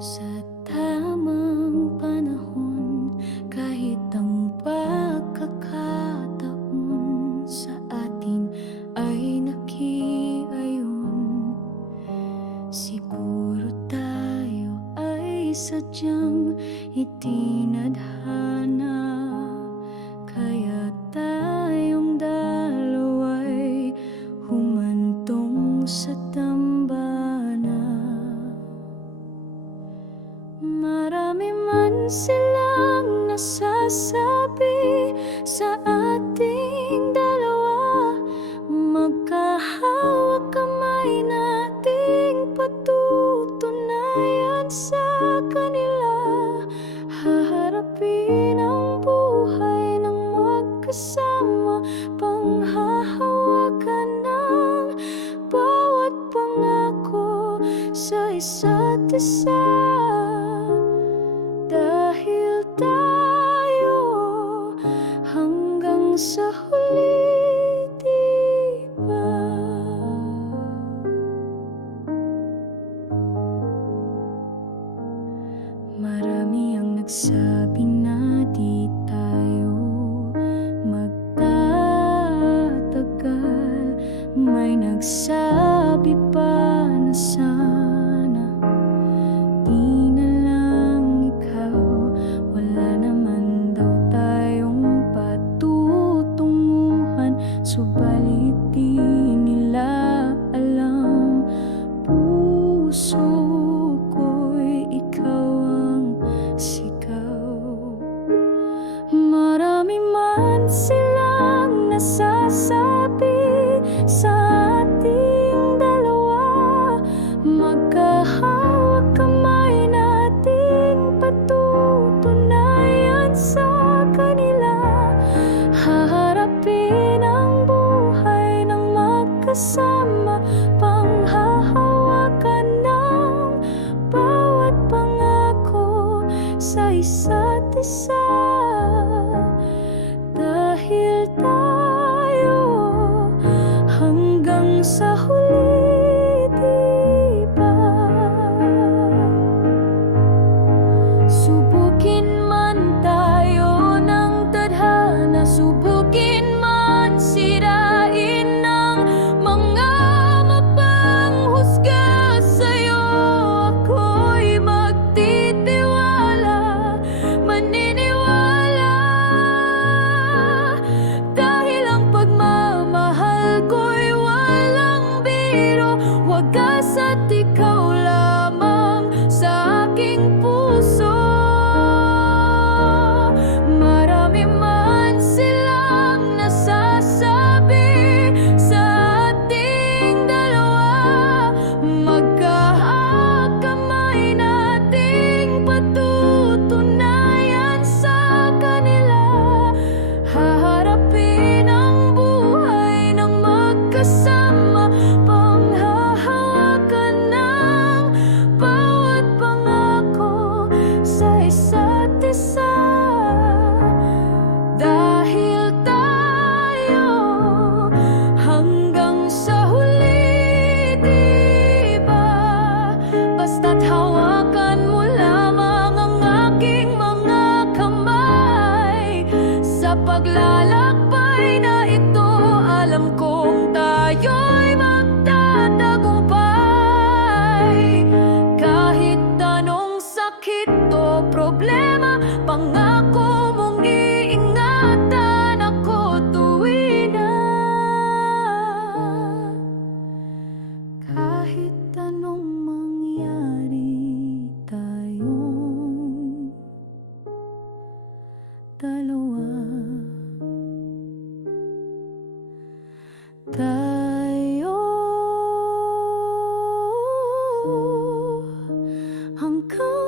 Sa tamang panahon, kahit ang pagkakataon sa atin ay nakiayon, siguro tayo ay sadyang itinadhana. Kaya tayong dalawa'y humantong sa dambana. Marami man silang nasasabi sa ating dalawa, magkahawag kamay nating patutunayan sa kanila. Haharapin ang buhay ng magkasama, panghahawakan ng bawat pangako sa isa't isa. Dahil tayo hanggang sa huli, di ba? Marami ang nagsabi na di tayo magtatagal. May nagsabi pa na sana di na lang ikaw. Wala naman daw tayong patutunguhan, subalit di nila alam, puso ko'y ikaw ang sigaw. Marami man silang nasasabi sa ating dalawa, magkahawag kamay nating patutunayan sa kanila. Haharapin ang buhay ng magkasama, panghahawakan ng bawat pangako sa isa't isa. Dahil tayo hanggang sa huli, di ba? Subukin man tayo ng tadhana, subukin man sirain ng mga mapanghusga sa'yo, ako'y magtitiwala, maniniwala. Dahil ang pagmamahal ko'y walang biro, wagas at ikaw lamang sa aking puso. Marami man silang nasasabi sa ating dalawa, magkakamay nating patutunayan sa kanila. Haharapin ang buhay ng magkasama, panghahawakan ng bawat pangako sa isa't isa. Dahil tayo hanggang sa huli, di ba? Basta't hawakan mo lamang ang aking mga kamay. Sa paglalakbay na ito, alam kong tayo'y magtatagumpay. Kahit anong sakit o problema, pangako mong iingatan ako tuwi na. Kahit anong mangyari, tayong dalawa, tayo hanggang